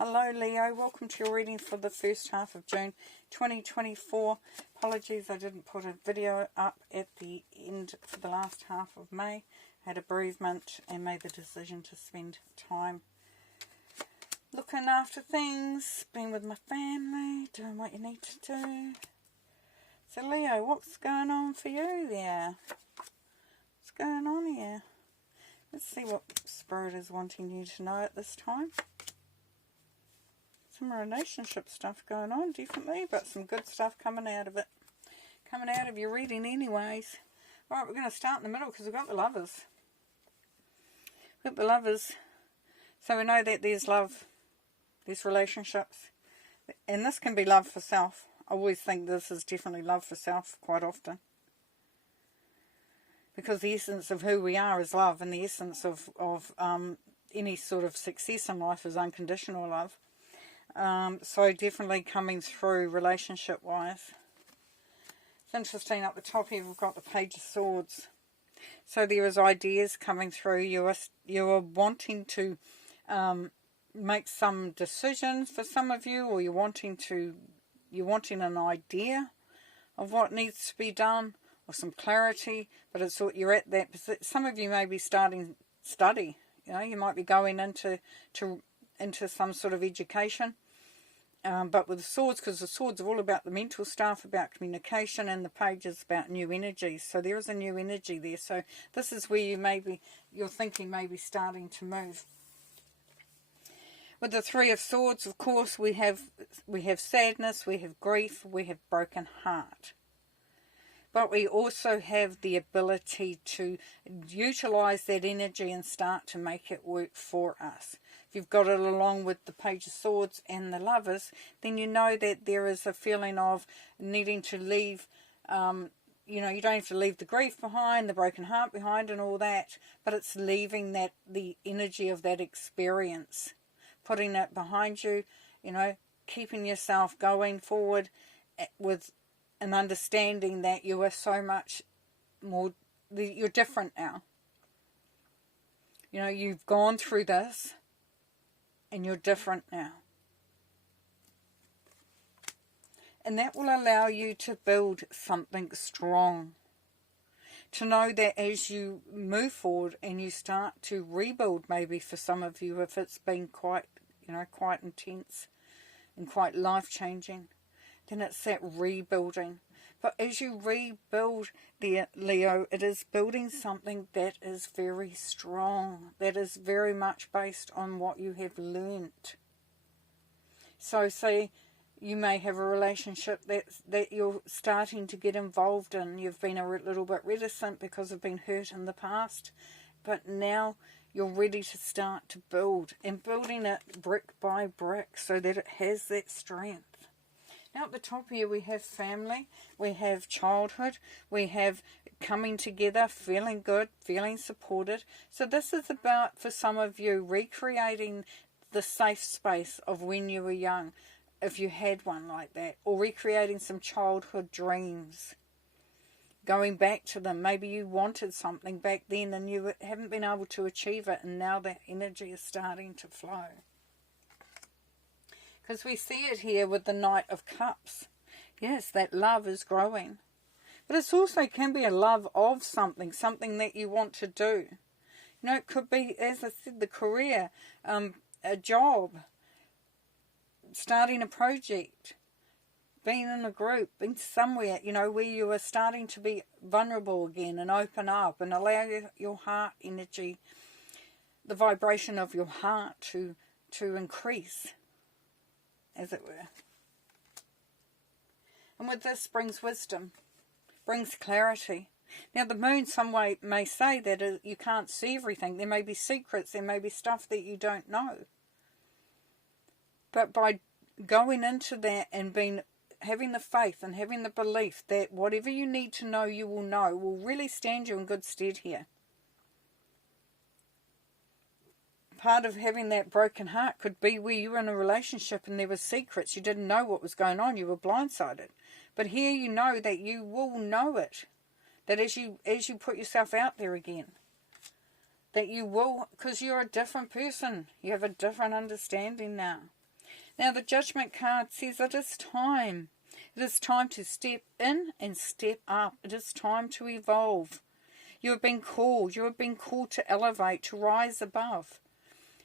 Hello Leo, welcome to your reading for the first half of June 2024. Apologies I didn't put a video up at the end for the last half of May. I had a bereavement and made the decision to spend time looking after things, being with my family, doing what you need to do. So Leo, what's going on for you there? What's going on here? Let's see what Spirit is wanting you to know at this time. Some relationship stuff going on, definitely, but some good stuff coming out of it. Coming out of your reading anyways. Alright, we're going to start in the middle because we've got the Lovers. We've got the Lovers. So we know that there's love, there's relationships. And this can be love for self. I always think this is definitely love for self quite often. Because the essence of who we are is love, and the essence of any sort of success in life is unconditional love. So definitely coming through relationship-wise. It's interesting, up the top here we've got the Page of Swords. So there is ideas coming through. You are wanting to make some decisions for some of you, or you're wanting an idea of what needs to be done, or some clarity. But it's you're at that. Some of you may be starting study. You know, you might be going into some sort of education. But with the swords, because the swords are all about the mental stuff, about communication, and the Page is about new energies. So there is a new energy there. So this is where your thinking may be starting to move. With the Three of Swords, of course, we have sadness, we have grief, we have broken heart. But we also have the ability to utilize that energy and start to make it work for us. If you've got it along with the Page of Swords and the Lovers, then you know that there is a feeling of needing to leave. You know, you don't have to leave the grief behind, the broken heart behind and all that, but it's leaving the energy of that experience, putting that behind you, you know, keeping yourself going forward with an understanding that you are so much more, you're different now. You know, you've gone through this and you're different now. And that will allow you to build something strong. To know that as you move forward and you start to rebuild, maybe for some of you, if it's been quite intense and quite life-changing, then it's that rebuilding. But as you rebuild there, Leo, it is building something that is very strong, that is very much based on what you have learnt. So say you may have a relationship that you're starting to get involved in. You've been a little bit reticent because of being hurt in the past, but now you're ready to start to build, and building it brick by brick so that it has that strength. Now at the top here we have family, we have childhood, we have coming together, feeling good, feeling supported. So this is about, for some of you, recreating the safe space of when you were young, if you had one like that, or recreating some childhood dreams. Going back to them. Maybe you wanted something back then and you haven't been able to achieve it, and now that energy is starting to flow. Because we see it here with the Knight of Cups. Yes, that love is growing. But it also can be a love of something that you want to do. You know, it could be, as I said, the career, a job, starting a project, being in a group, being somewhere, you know, where you are starting to be vulnerable again and open up and allow your heart energy, the vibration of your heart to increase, as it were. And with this brings wisdom, brings clarity. Now the moon, some way may say that you can't see everything. There may be secrets, there may be stuff that you don't know. But by going into that and having the faith and having the belief that whatever you need to know, you will know, will really stand you in good stead here. Part of having that broken heart could be where you were in a relationship and there were secrets. You didn't know what was going on. You were blindsided. But here you know that you will know it. That as you put yourself out there again, that you will, because you're a different person. You have a different understanding now. Now the Judgment card says it is time. It is time to step in and step up. It is time to evolve. You have been called. You have been called to elevate, to rise above,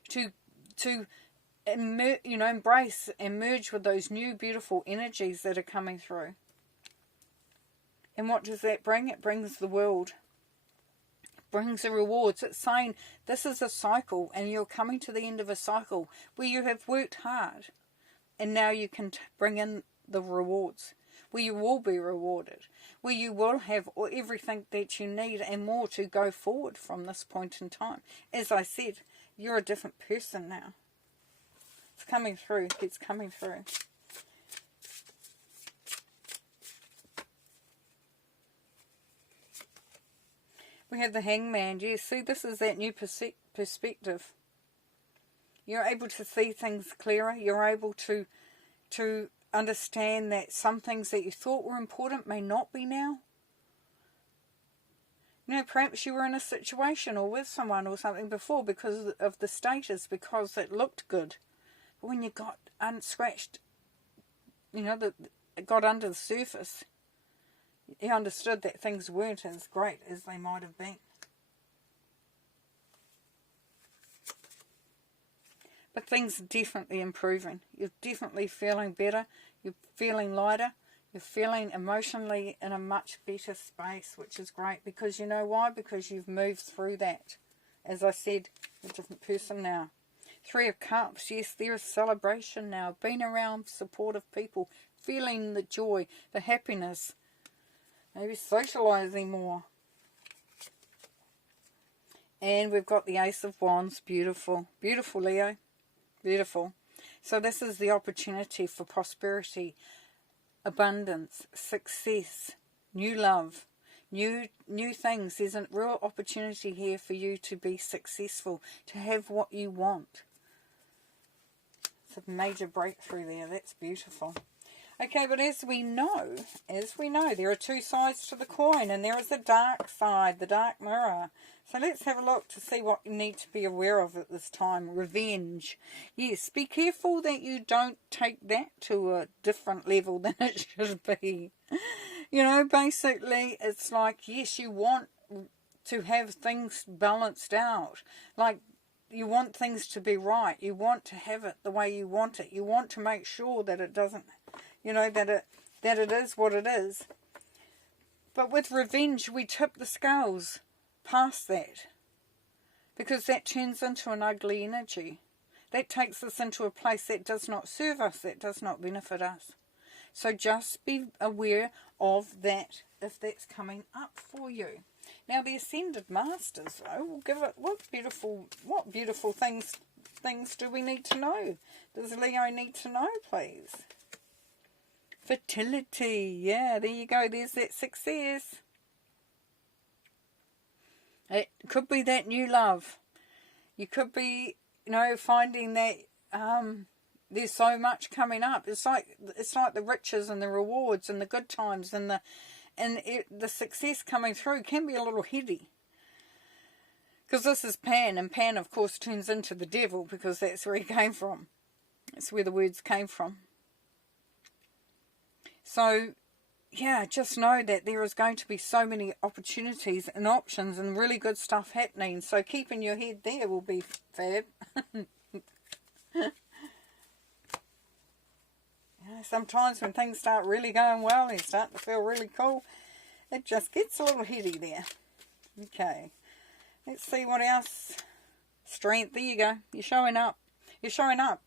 to embrace and merge with those new beautiful energies that are coming through. And what does that bring? It brings the world. It brings the rewards. It's saying this is a cycle, and you're coming to the end of a cycle where you have worked hard, and now you can bring in the rewards, where you will be rewarded, where you will have everything that you need and more to go forward from this point in time. As I said, you're a different person now. It's coming through. It's coming through. We have the Hangman. Yes, see, this is that new perspective. You're able to see things clearer. You're able to understand that some things that you thought were important may not be now. You know, perhaps you were in a situation or with someone or something before because of the status, because it looked good. But when you got unscratched, it got under the surface, you understood that things weren't as great as they might have been. But things are definitely improving. You're definitely feeling better. You're feeling lighter. You're feeling emotionally in a much better space, which is great. Because you know why? Because you've moved through that. As I said, you're a different person now. 3 of Cups. Yes, there is celebration now. Being around supportive people. Feeling the joy, the happiness. Maybe socialising more. And we've got the Ace of Wands. Beautiful. Beautiful, Leo. Beautiful. So this is the opportunity for prosperity, abundance, success, new love, new things. There's a real opportunity here for you to be successful, to have what you want. It's a major breakthrough there. That's beautiful. Okay, but as we know, there are 2 sides to the coin, and there is a dark side, the dark mirror. So let's have a look to see what you need to be aware of at this time. Revenge. Yes, be careful that you don't take that to a different level than it should be. You know, basically, it's like, yes, you want to have things balanced out. Like, you want things to be right. You want to have it the way you want it. You want to make sure that it doesn't, that it is what it is. But with revenge, we tip the scales past that, because that turns into an ugly energy. That takes us into a place that does not serve us, that does not benefit us. So just be aware of that if that's coming up for you. Now the Ascended Masters, though, will give it what beautiful things do we need to know? Does Leo need to know, please? Fertility. Yeah, there you go. There's that success. It could be that new love. You could be, finding that there's so much coming up. It's like the riches and the rewards and the good times and the success coming through can be a little heady. Because this is Pan, and Pan, of course, turns into the devil because that's where he came from. That's where the words came from. So, yeah, just know that there is going to be so many opportunities and options and really good stuff happening. So keeping your head there will be fab. Sometimes when things start really going well and you start to feel really cool, it just gets a little heady there. Okay, let's see what else. Strength, there you go. You're showing up. You're showing up.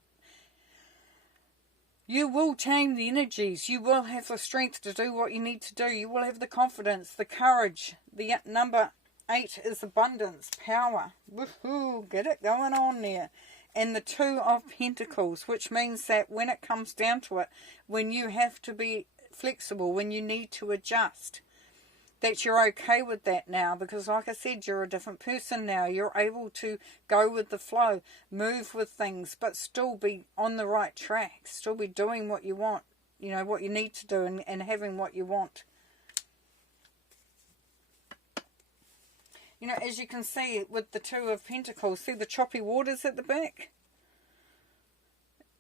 You will tame the energies. You will have the strength to do what you need to do. You will have the confidence, the courage. The number 8 is abundance, power. Woohoo, get it going on there. And the 2 of Pentacles, which means that when it comes down to it, when you have to be flexible, when you need to adjust, that you're okay with that now. Because like I said, you're a different person now. You're able to go with the flow, move with things, but still be on the right track. Still be doing what you want, what you need to do, and having what you want. As you can see with the 2 of Pentacles, see the choppy waters at the back?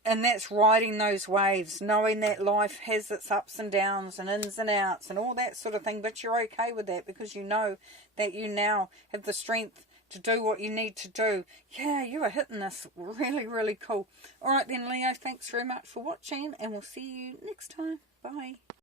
And that's riding those waves, knowing that life has its ups and downs and ins and outs and all that sort of thing. But you're okay with that because you know that you now have the strength to do what you need to do. Yeah, you are hitting this really, really cool. All right then, Leo, thanks very much for watching, and we'll see you next time. Bye.